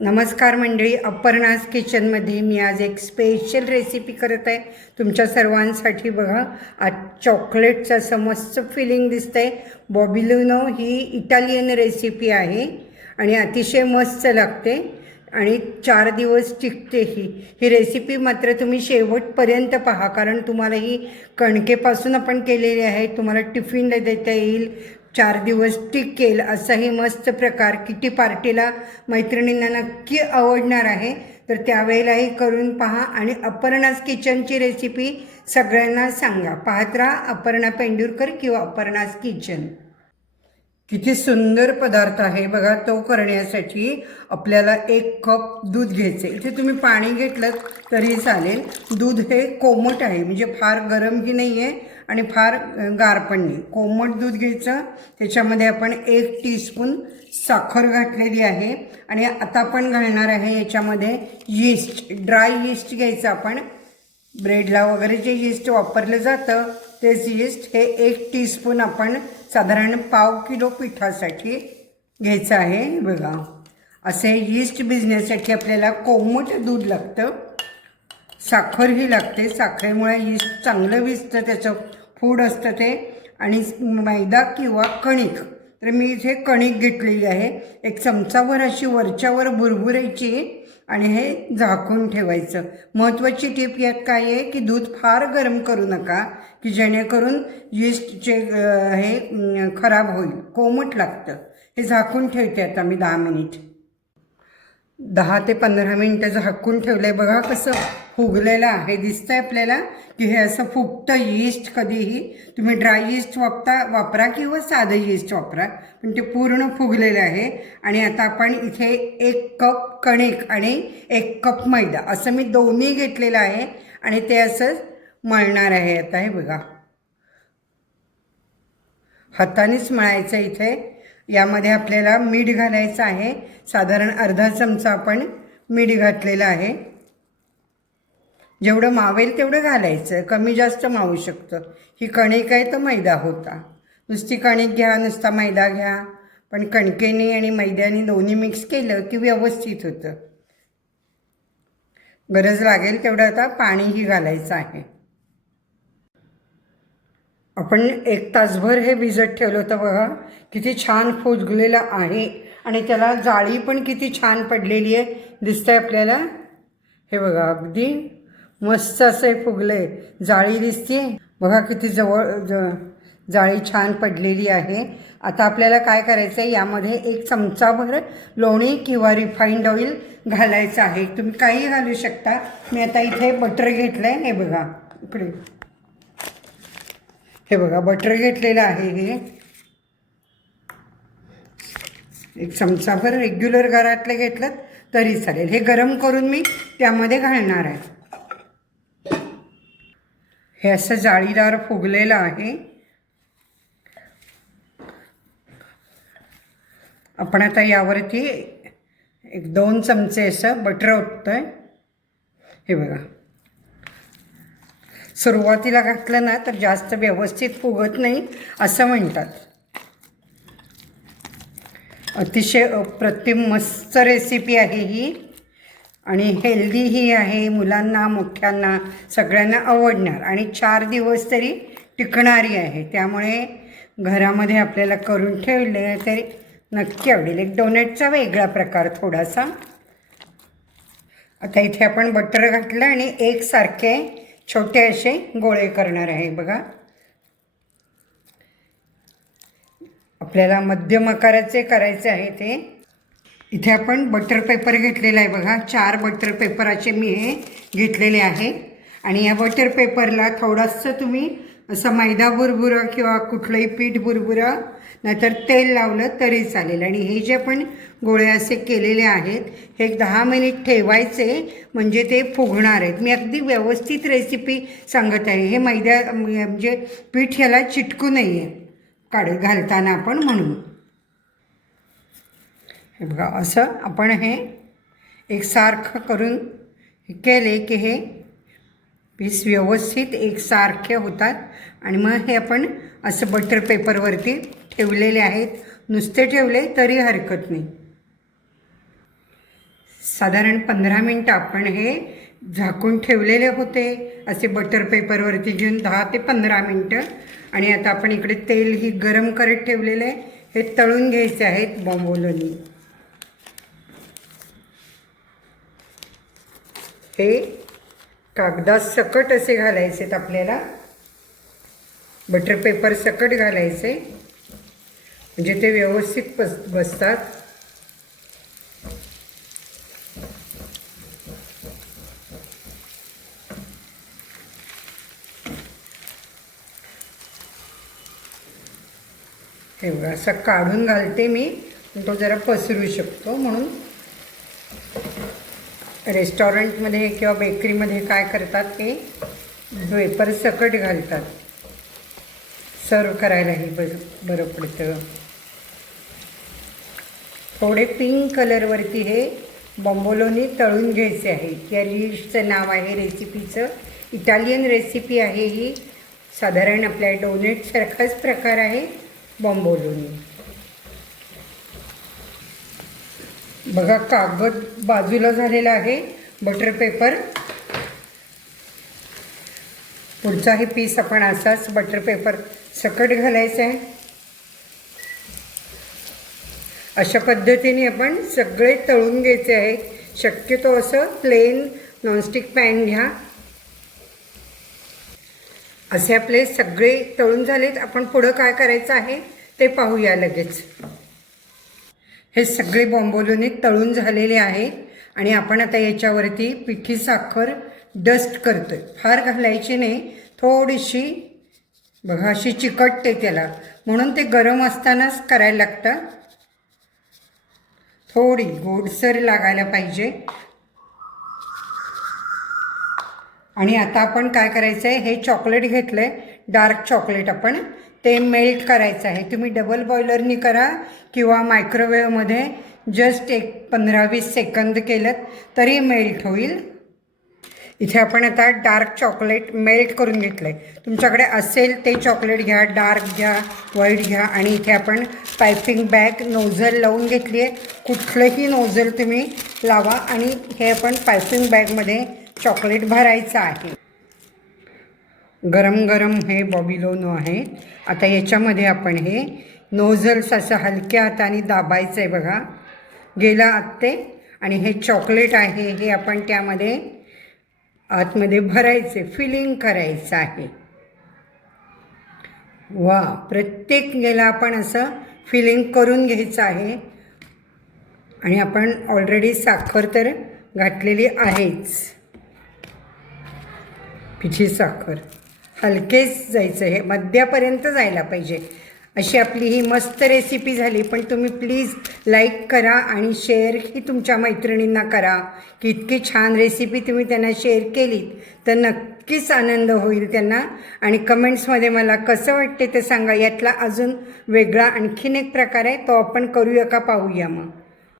नमस्कार मंडळी, अपर्णाज किचनमध्ये मी आज एक स्पेशल रेसिपी करत आहे तुमच्या सर्वांसाठी। बघा, आज चॉकलेटचं असं मस्त फिलिंग दिसतंय। बॉबिलिनो ही इटालियन रेसिपी आहे आणि अतिशय मस्त लागते आणि 4 दिवस टिकते। ही रेसिपी मात्र तुम्ही शेवटपर्यंत पहा, कारण तुम्हाला ही कणकेपासून आपण केलेली आहे, तुम्हाला टिफिनला देता येईल, 4 दिवस टिकेल असाही मस्त प्रकार। किटी पार्टीला मैत्रिणींना नक्की आवडणार आहे, तर त्यावेळेलाही करून पहा आणि अपर्णाज किचनची रेसिपी सगळ्यांना सांगा। पाहत राहा अपर्णा पेंडुरकर किंवा अपर्णाज किचन। किती सुंदर पदार्थ आहे बघा। तो करण्यासाठी आपल्याला 1 कप दूध घ्यायचे। इथे तुम्ही पाणी घेतलं तरी चालेल। दूध हे कोमट आहे, म्हणजे फार गरमही नाही आहे आणि फार गार पण नाही, कोमट दूध घ्यायचं। त्याच्यामध्ये आपण 1 टीस्पून साखर घातलेली आहे आणि आता आपण घालणार आहे याच्यामध्ये यीस्ट, ड्राय यीस्ट घ्यायचं। आपण ब्रेडला वगैरे जे यीस्ट वापरलं जातं तेच यीस्ट, हे 1 टीस्पून आपण साधारण पाव किलो पिठासाठी घ्यायचं आहे। बघा, असे यीस्ट भिजण्यासाठी आपल्याला कोमट दूध लागतं, साखरही लागते। साखरेमुळे यीस्ट चांगलं भिजतं, त्याचं फूड असतं ते। आणि मैदा किंवा कणिक, तर मी इथे कणिक घेतलेली आहे। 1 चमचाभर अशी वरच्यावर भुरभुरायची आणि हे झाकून ठेवायचं। महत्त्वाची टीप यात काय आहे की दूध फार गरम करू नका, की जेणेकरून यीस्टचे हे खराब होईल, कोमट लागतं। हे झाकून ठेवते आता मी 10 मिनिट, 10 ते 15 मिनिटं झाकून ठेवलंय। बघा कसं फुगलेलं आहे, दिसतंय आपल्याला की हे असं फुगतं यीस्ट। कधीही तुम्ही ड्राय यीस्ट वापरा किंवा साधं यीस्ट वापरा, पण ते पूर्ण फुगलेलं आहे। आणि आता आपण इथे 1 कप कणिक आणि 1 कप मैदा असं मी दोन्ही घेतलेलं आहे आणि ते असं मळणार आहे आता। हे बघा, हातानेच मळायचं। इथे यामध्ये आपल्याला मीठ घालायचं आहे, साधारण अर्धा चमचा आपण मीठ घातलेलं आहे। जेवढं मावेल तेवढं घालायचं, कमी जास्त मावू शकतं। ही कणिक आहे तर मैदा होता, नुसती कणिक घ्या, नुसता मैदा घ्या, पण कणकेने आणि मैद्याने दोन्ही मिक्स केलं की व्यवस्थित होतं। गरज लागेल तेवढं आता पाणीही घालायचं आहे। आपण 1 तासभर हे भिजत ठेवलं होतं। बघा किती छान फुगलेलं आहे आणि त्याला जाळी पण किती छान पडलेली आहे, दिसतंय आपल्याला। हे बघा, अगदी मस्त असे फुगले, जाळी दिसते बघा, किती जाळी छान पडलेली आहे। आता आपल्याला काय करायचं आहे, यामध्ये 1 चमचाभर लोणी किंवा रिफाईंड ऑइल घालायचं आहे। तुम्ही काही घालू शकता। मी आता इथे बटर घेतलं आहे, हे बघा इकडे, हे बघा बटर घेतलेलं आहे। हे 1 चमचाभर रेग्युलर घरातलं घेतलं तरी चालेल। हे गरम करून मी त्यामध्ये घालणार आहे। हे असं जाळीदार फुगलेलं आहे। आपण आता यावरती 1-2 चमचे असं बटर ओततोय। हे बघा, सुरुवातीला घातलं ना तर जास्त व्यवस्थित फुगत नाही असं म्हणतात। अतिशय अप्रतिम मस्त रेसिपी आहे ही आणि हेल्दीही आहे। मुलांना, मोठ्यांना सगळ्यांना आवडणार आणि 4 दिवस तरी टिकणारी आहे, त्यामुळे घरामध्ये आपल्याला करून ठेवले तरी नक्की आवडेल। एक डोनेटचा वेगळा प्रकार थोडासा। आता इथे आपण बटर घातलं आणि एकसारखे छोटे असे गोळे करणार आहे। बघा, आपल्याला मध्यम आकाराचे करायचे आहे ते। इथे आपण बटर पेपर घेतलेला आहे बघा, 4 बटर पेपराचे मी हे घेतलेले आहे। आणि या बटर पेपरला थोडंसं तुम्ही असं मैदा बुरबुरा किंवा कुठलंही पीठ बुरबुरा नाहीतर तेल लावलं तरी चालेल। आणि हे जे आपण गोळे असे केलेले आहेत हे 10 मिनिट ठेवायचे, म्हणजे ते फुगणार आहेत। मी अगदी व्यवस्थित रेसिपी सांगत आहे। हे मैदा म्हणजे पीठ ह्याला चिटकू नये घालताना आपण, म्हणून। हे बघा, असं आपण हे एकसारखं करून केले की हे पीस व्यवस्थित एकसारखे होतात। आणि मग हे आपण असं बटर पेपरवरती ठेवलेले आहेत, नुसते ठेवले तरी हरकत नाही। साधारण 15 मिनटं आपण हे झाकून ठेवलेले होते असे बटर पेपरवरती घेऊन 10 ते 15 मिनटं. आणि आता आपण इकडे तेल ही गरम करत ठेवलेलं आहे. हे तळून घ्यायचे आहेत बोंबोलोनी. हे कागदात सकट असे घालायचे आहेत आपल्याला, बटर पेपर सकट घालायचे म्हणजे ते व्यवस्थित बसतात. हे बघा असं काढून घालते मी, तो जरा पसरू शकतो म्हणून. रेस्टॉरंटमध्ये किंवा बेकरीमध्ये काय करतात ते वेपर सकट घालतात, सर्व करायलाही बरं पडतं. थोडे पिंक कलरवरती हे बोंबोलोनी तळून घ्यायचे आहेत. या रील्सचं नाव आहे रेसिपीचं. इटालियन रेसिपी आहे ही. साधारण आपल्या डोनेटसारखाच प्रकार आहे बोंबोलोनी. बघा कागद बाजूला झालेला आहे, बटर पेपर. पुढचाही पीस आपण असाच बटर पेपर सकट घालायचा आहे. अशा पद्धतीने आपण सगळे तळून घ्यायचे आहे. शक्यतो असं प्लेन नॉनस्टिक पॅन घ्या. असे आपले सगळे तळून झालेत. आपण पुढं काय करायचं आहे ते पाहूया लगेच. हे सगळे बोंबोलोनी तळून झालेले आहेत आणि आपण आता याच्यावरती पिठी साखर डस्ट करतोय. फार घालायची नाही, थोडीशी. बघा अशी चिकटते त्याला, म्हणून ते गरम असतानाच करायला लागतं. थोडी गोडसर लागायला पाहिजे. आणि आता आपण काय करायचं आहे, हे चॉकलेट घेतलं आहे, डार्क चॉकलेट. आपण ते मेल्ट करायचं आहे. तुम्ही डबल बॉयलरनी करा किंवा मायक्रोवेव्हमध्ये जस्ट 15-20 सेकंद केलं तरी मेल्ट होईल. इथे आपण आता डार्क चॉकलेट मेल्ट करून घेतलं आहे. तुमच्याकडे असेल ते चॉकलेट घ्या, डार्क घ्या, व्हाईट घ्या. आणि इथे आपण पायपिंग बॅग नोझल लावून घेतली आहे. कुठलंही नोझल तुम्ही लावा आणि हे आपण पायपिंग बॅगमध्ये चॉकलेट भरायचं आहे. गरम गरम हे बॉबिलोनो आहे. आता याच्यामध्ये आपण हे नोझल्स असं हलक्या हाताने दाबायचं आहे. बघा गेला आत ते. आणि हे चॉकलेट आहे हे आपण त्यामध्ये आतमध्ये भरायचे, फिलिंग करायचं आहे. वा, प्रत्येक गेला आपण असं फिलिंग करून घ्यायचं आहे. आणि आपण ऑलरेडी साखर तर घातलेली आहेच, पिठी साखर. हलकेच जायचं, हे मध्यापर्यंत जायला पाहिजे. अशी आपली ही मस्त रेसिपी झाली. पण तुम्ही प्लीज लाईक करा आणि शेअरही तुमच्या मैत्रिणींना करा की इतकी छान रेसिपी तुम्ही त्यांना शेअर केलीत तर नक्कीच आनंद होईल त्यांना. आणि कमेंट्समध्ये मला कसं वाटते ते सांगा. यातला अजून वेगळा आणखीन एक प्रकार आहे, तो आपण करूया का पाहूया मग.